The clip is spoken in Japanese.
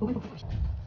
ゴミ箱